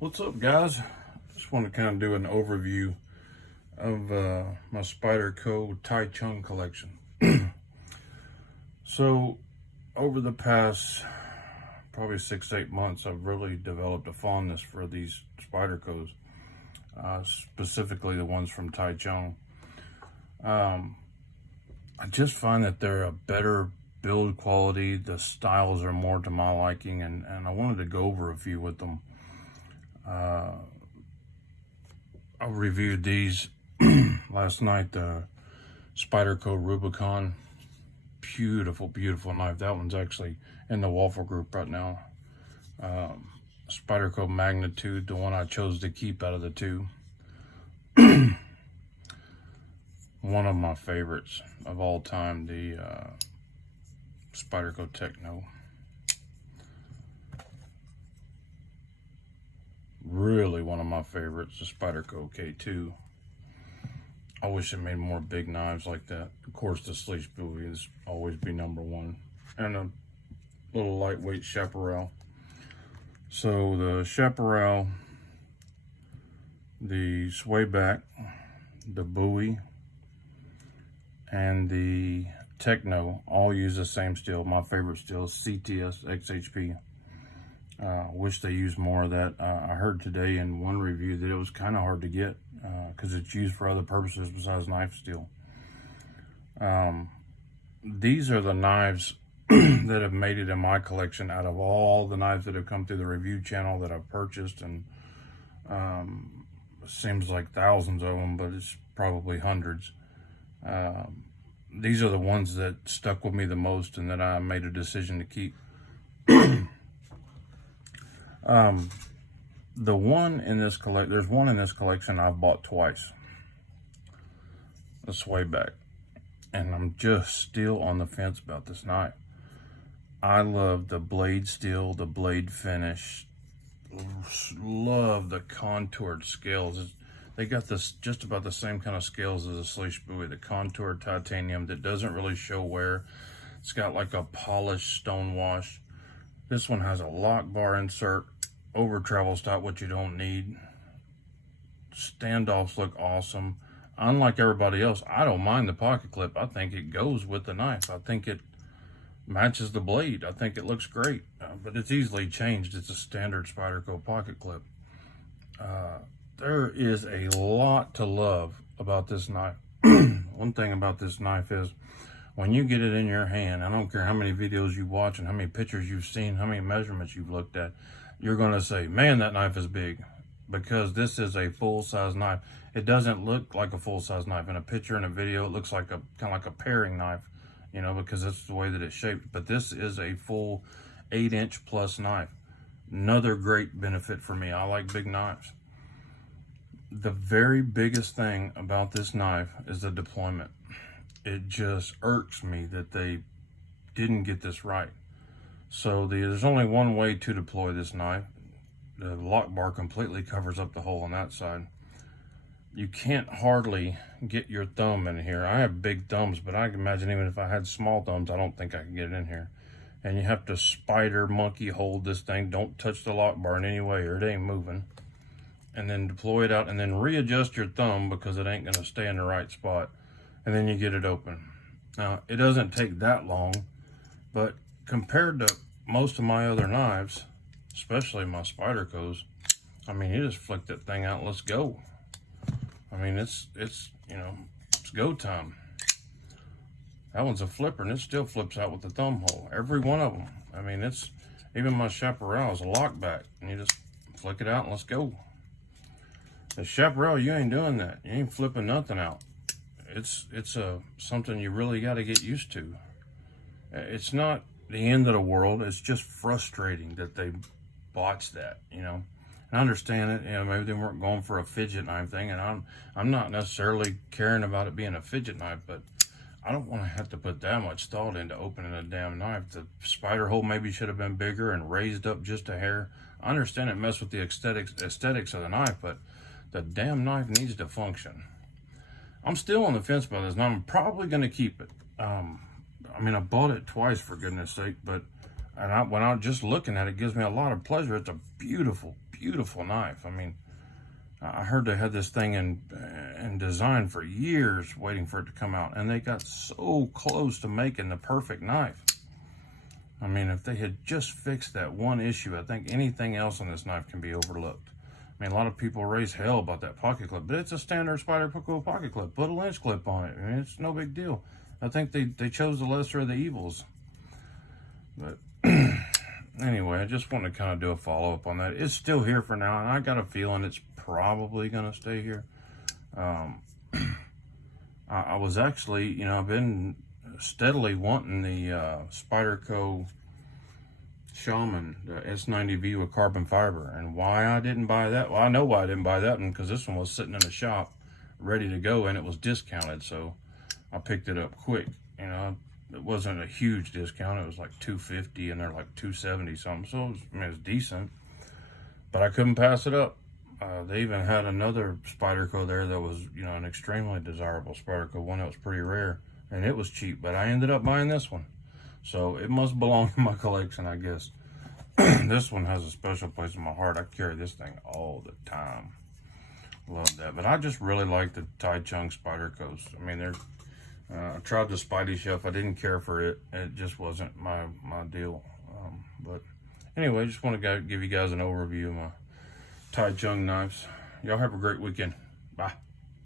What's up, guys? Just want to kind of do an overview of my Spyderco Taichung Collection. So over the past probably 6 to 8 months, I've really developed a fondness for these Spydercos, specifically the ones from Taichung. I just find that they're a better build quality. The styles are more to my liking, and I wanted to go over a few with them. I reviewed these last night, the Spyderco Rubicon. Beautiful, beautiful knife. That one's actually in the waffle group right now. Spyderco Magnitude, the one I chose to keep out of the two. One of my favorites of all time, the Spyderco Techno. Really one of my favorites, the Spyderco K2. I wish it made more big knives like that. Of course, the Sleece Bowie is always be number one. And a little lightweight chaparral. So the chaparral, the Swayback, the Bowie, and the Techno all use the same steel. My favorite steel is CTS XHP. Wish they used more of that. I heard today in one review that it was kind of hard to get because it's used for other purposes besides knife steel. These are the knives that have made it in my collection out of all the knives that have come through the review channel that I've purchased, and it seems like thousands of them, but it's probably hundreds. These are the ones that stuck with me the most and that I made a decision to keep. The one in this there's one in this collection I've bought twice, the Swayback, and I'm just still on the fence about this knife. I love the blade steel, the blade finish, love the contoured scales. They got this just about the same kind of scales as a Sleece Bowie, the contoured titanium that doesn't really show wear. It's got like a polished stone wash. This one has a lock bar insert, over travel stop, which you don't need. Standoffs look awesome. Unlike everybody else, I don't mind the pocket clip. I think it goes with the knife. I think it matches the blade. I think it looks great, but it's easily changed. It's a standard Spyderco pocket clip. There is a lot to love about this knife. One thing about this knife is when you get it in your hand, I don't care how many videos you watch and how many pictures you've seen, how many measurements you've looked at, you're going to say, man, that knife is big, because this is a full-size knife. It doesn't look like a full-size knife. In a picture and a video, it looks like kind of like a paring knife, you know, because that's the way that it's shaped. But this is a full 8-inch plus knife. Another great benefit for me. I like big knives. The very biggest thing about this knife is the deployment. It just irks me that they didn't get this right. So there's only one way to deploy this knife. The lock bar completely covers up the hole on that side. You can't hardly get your thumb in here. I have big thumbs, but I can imagine even if I had small thumbs, I don't think I could get it in here. And you have to spider monkey hold this thing. Don't touch the lock bar in any way or it ain't moving. And then deploy it out and then readjust your thumb because it ain't gonna stay in the right spot. And then you get it open. Now, it doesn't take that long, but compared to most of my other knives, especially my Spydercos, I mean, you just flick that thing out, let's go. I mean, it's you know, it's go time. That one's a flipper, and it still flips out with the thumb hole. Every one of them. I mean, it's, even my chaparral is a lock back, and you just flick it out and let's go. The chaparral, you ain't doing that. You ain't flipping nothing out. It's something you really got to get used to. It's not the end of the world. It's just frustrating that they botched that, you know. And I understand it, you know, maybe they weren't going for a fidget knife thing, and I'm not necessarily caring about it being a fidget knife, but I don't want to have to put that much thought into opening a damn knife. The spider hole maybe should have been bigger and raised up just a hair. I understand it messed with the aesthetics of the knife, but the damn knife needs to function. I'm still on the fence about this, and I'm probably going to keep it. I mean, I bought it twice, for goodness sake, but when I'm just looking at it, it gives me a lot of pleasure. It's a beautiful, beautiful knife. I mean, I heard they had this thing in design for years waiting for it to come out, and they got so close to making the perfect knife. I mean, if they had just fixed that one issue, I think anything else on this knife can be overlooked. I mean, a lot of people raise hell about that pocket clip, but it's a standard Spyderco pocket clip. Put a lynch clip on it. I mean, it's no big deal. I think they chose the lesser of the evils. But anyway, I just want to kind of do a follow-up on that. It's still here for now, and I got a feeling it's probably going to stay here. I was actually, you know, I've been steadily wanting the Spyderco Shaman, the S90V with carbon fiber. And why I didn't buy that, well, I know why I didn't buy that one, because this one was sitting in the shop ready to go, and it was discounted, so I picked it up quick. You know, it wasn't a huge discount. It was like $250, and they're like $270 something, so it was, I mean, it was decent, but I couldn't pass it up. They even had another Spyderco there that was, you know, an extremely desirable Spyderco, one that was pretty rare, and it was cheap, but I ended up buying this one. So it must belong in my collection, I guess. This one has a special place in my heart. I carry this thing all the time. Love that. But I just really like the Taichung Spydercos. I mean, they're I tried the Spidey shelf. I didn't care for it. It just wasn't my deal. But anyway, just want to give you guys an overview of my Taichung knives. Y'all have a great weekend. Bye.